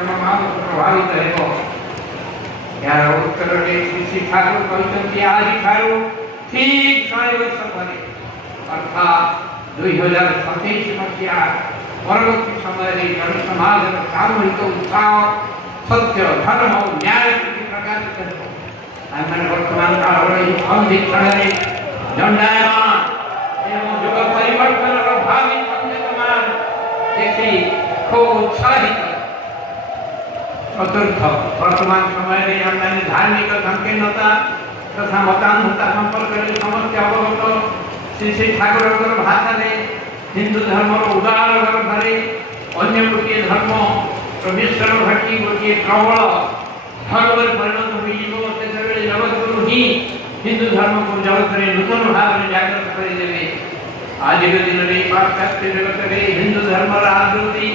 प्रभावित हो यार उत्तर श्री श्री ठाकुर कहते आज ठारू ठीक 100 वर्ष पर अर्थात 2027 मसीहा परवर्ती समय जन समाज सामूहिक उत्साह सत्य धर्म और न्याय प्रति प्रकाशित हो आम वर्तमान काल संधिक्षण दंडायमान एवं युग परिवर्तन भावी संकेतमान देखी खूब उत्साहित चतुर्थ वर्तमान समय आम धार्मिक संकीर्णता तथा मतान्धता संपर्क समस्या अवगत श्री श्री ठाकुर भाषा हिंदू धर्म उदार गर्भे अन्य गोटे धर्म मिश्रण घटी गोटे प्रबल धर्म परिणत हो जगतगुरु ही हिंदू धर्म को जगत में नूतन भाव में जागृत करदे आज दिन में पाश्चात्य जगत में हिंदू धर्म आदृति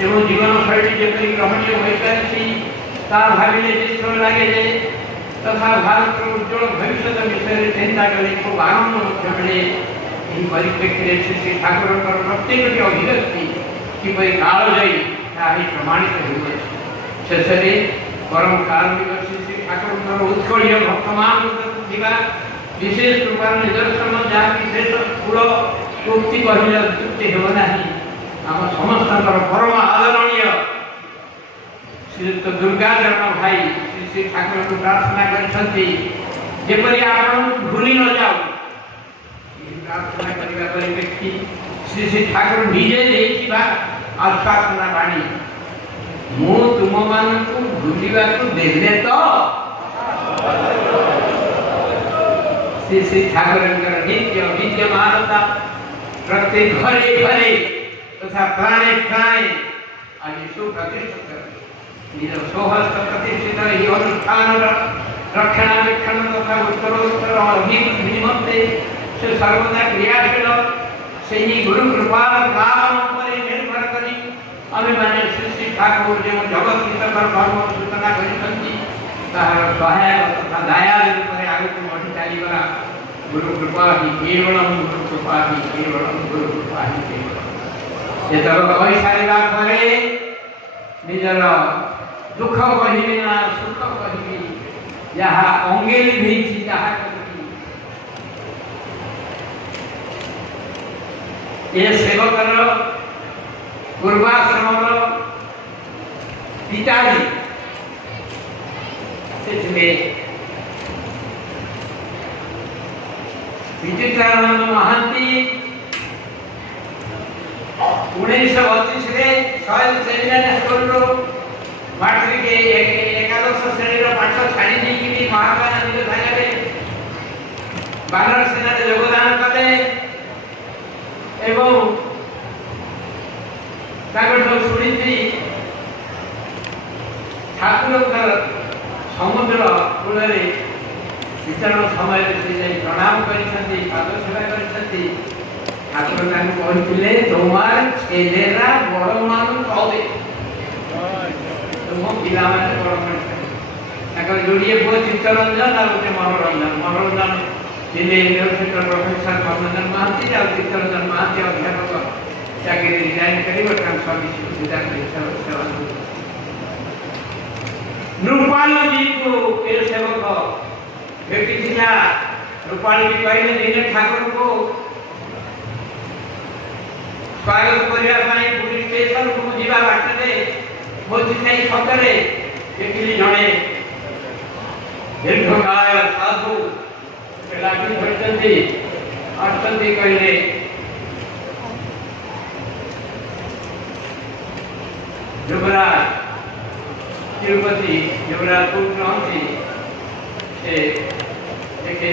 एवं जीवन शैली जपरी ग्रहणीय हो भाविले विश्व लगे तथा भारत उज्ज्वल भविष्य विषय चिंता कले खूब आनंद मिले परिप्रेक्षी श्री श्री ठाकुर प्रत्येक अभिव्यक्ति किपरि काल जाई प्रमाणित शेष परम कारुणिक श्री श्री ठाकुर उत्कलीय भक्तमान विशेष कृपा निदर्शन जहाँकि शेष स्थूल उक्ति कहले तृप्ति हो आम समस्त परम आदरणीय श्रीयुक्त दुर्गाचरण भाई श्री श्री ठाकुर को प्रार्थना करपरि आपण भूली न जाऊ प्रार्थना करने परिप्रेक्षी श्री श्री ठाकुर निजे आश्वासना बाणी मु तुम मान भूलवा देले तो श्री श्री ठाकुर नित्य विद्यमानता प्रत्येक घरे घरे तथा प्राणे प्राणे आज सुप्रतिष्ठित निज सोहस्त प्रतिष्ठित ही अनुष्ठान रक्षणावेक्षण तथा उत्तरोत्तर अभिवृद्धि निमंते से सर्वदा क्रियाशील से ही गुरु कृपा निर्भर करी आम मैंने श्री श्री ठाकुर जो जगत हितकर धर्म सूचना कर सहायक तथा दयाल रूप में आगे बढ़ी चलवा गुरु कृपा ही केवल गुरु कृपा ही केवल गुरु कृपा ही केवल ये कही सारा निजर दुख कहि ना सुख कहि जहाँ अंगेली भी जहाँ ये सेवकर पूर्वाश्रम पिताजी विचित्रानंद महांती 1932 शहीद सेमिनारी स्कूल मैट्रिक एकादश श्रेणी पाठ छाड़ी महात्मा गांधी सागर बानर सेना योगदान कले एवं शुणी ठाकुर समुद्र कूल विचरण समय से प्रणाम करसेवा कर ठाकुर कहते तुम्हार छेलेरा बड़ मान कहे तुम पिला बड़ मनुष्य जोड़े पुओ चित्तरंजन और गोटे मनोरंजन मनोरंजन दिल्ली यूनिवर्सिटी प्रोफेसर मनोरंजन महांती और चित्तरंजन महांती अध्यापक चाकरी रिजाइन कर स्वामी सुविधा सेवा रूपाली जी को ये सेवक भेटी रूपाली जी कहले दिने ठाकुर को स्वागत करने पुलिस स्टेशन को जीवा बाटे मोची साई छकरे देखिली जड़े दीर्घकाय साधु लाठी धरती आसती कहले युवराज तिरुपति युवराज पुत्र से देखे